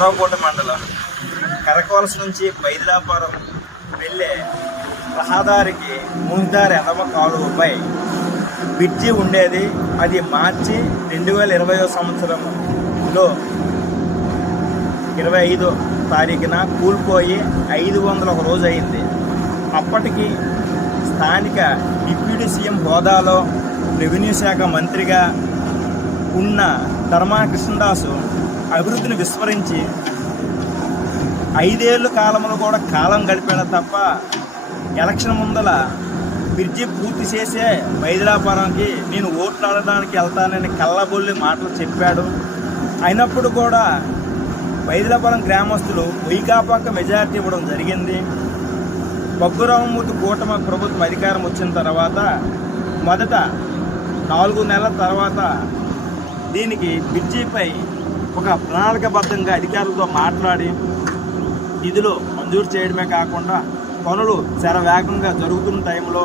దొండకోట మండలం కరకోలస నుంచి బైదిలాపురం వెళ్ళే రహదారికి మూహిదారి ఎడమ కాలువపై బ్రిడ్జి ఉండేది. అది మార్చి రెండు వేల ఇరవై సంవత్సరంలో ఇరవై ఐదో తారీఖున కూలిపోయి ఐదు వందల ఒక రోజు అయింది. అప్పటికి స్థానిక డిప్యూటీ సీఎం హోదాలో రెవెన్యూ శాఖ మంత్రిగా ఉన్న ధర్మా కృష్ణదాసు అభివృద్ధిని విస్మరించి ఐదేళ్ళు కాలంలో కూడా కాలం గడిపాడు తప్ప ఎలక్షన్ ముందల బ్రిడ్జి పూర్తి చేసే వైద్యాపురంకి నేను ఓట్లాడడానికి వెళ్తానని కళ్ళబొల్లి మాటలు చెప్పాడు. అయినప్పుడు కూడా వైద్యాపురం గ్రామస్తులు వైకాపాక మెజారిటీ ఇవ్వడం జరిగింది. బొగ్గురామమూర్తి కూటమి ప్రభుత్వం అధికారం వచ్చిన తర్వాత మొదట నాలుగు నెలల తర్వాత దీనికి బ్రిడ్జిపై ఒక ప్రణాళికబద్ధంగా అధికారులతో మాట్లాడి నిధులు మంజూరు చేయడమే కాకుండా పనులు చాలా వేగంగా జరుగుతున్న టైంలో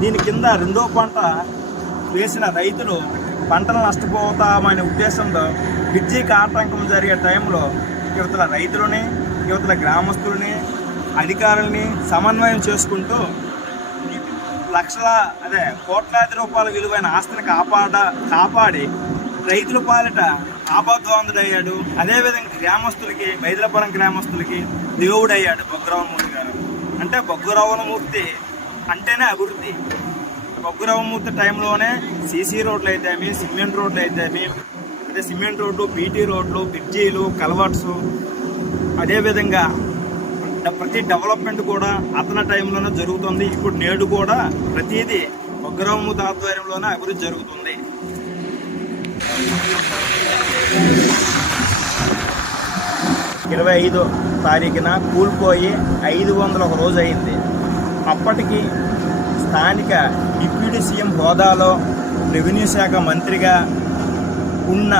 దీని కింద రెండో పంట వేసిన రైతులు పంటలు నష్టపోతామనే ఉద్దేశంతో బ్రిడ్జికి ఆటంకం జరిగే టైంలో యువతల రైతులని యువతల గ్రామస్తులని అధికారులని సమన్వయం చేసుకుంటూ లక్షల అదే కోట్లాది రూపాయల విలువైన ఆస్తిని కాపాడ కాపాడి రైతుల పాలిట ఆపద్వాంధుడయ్యాడు అదేవిధంగా గ్రామస్తులకి బైదలపురం గ్రామస్తులకి దేవుడయ్యాడు బొగ్గురావమూర్తి గారు. అంటే బొగ్గురావమూర్తి అంటేనే అభివృద్ధి. బొగ్గురావమూర్తి టైంలోనే సీసీ రోడ్లు అయితేమి సిమెంట్ రోడ్లు అయితేమి అదే సిమెంట్ రోడ్లు బీటీ రోడ్లు బ్రిడ్జీలు కలవర్ట్స్ అదేవిధంగా ప్రతి డెవలప్మెంట్ కూడా అతని టైంలోనే జరుగుతుంది. ఇప్పుడు నేడు కూడా ప్రతిదీ ఉగ్రవము ఆధ్వర్యంలోనే అభివృద్ధి జరుగుతుంది. ఇరవై ఐదో తారీఖున కూలిపోయి ఐదు వందల ఒక రోజు అయింది. అప్పటికి స్థానిక డిప్యూటీ సీఎం హోదాలో రెవెన్యూ శాఖ మంత్రిగా ఉన్న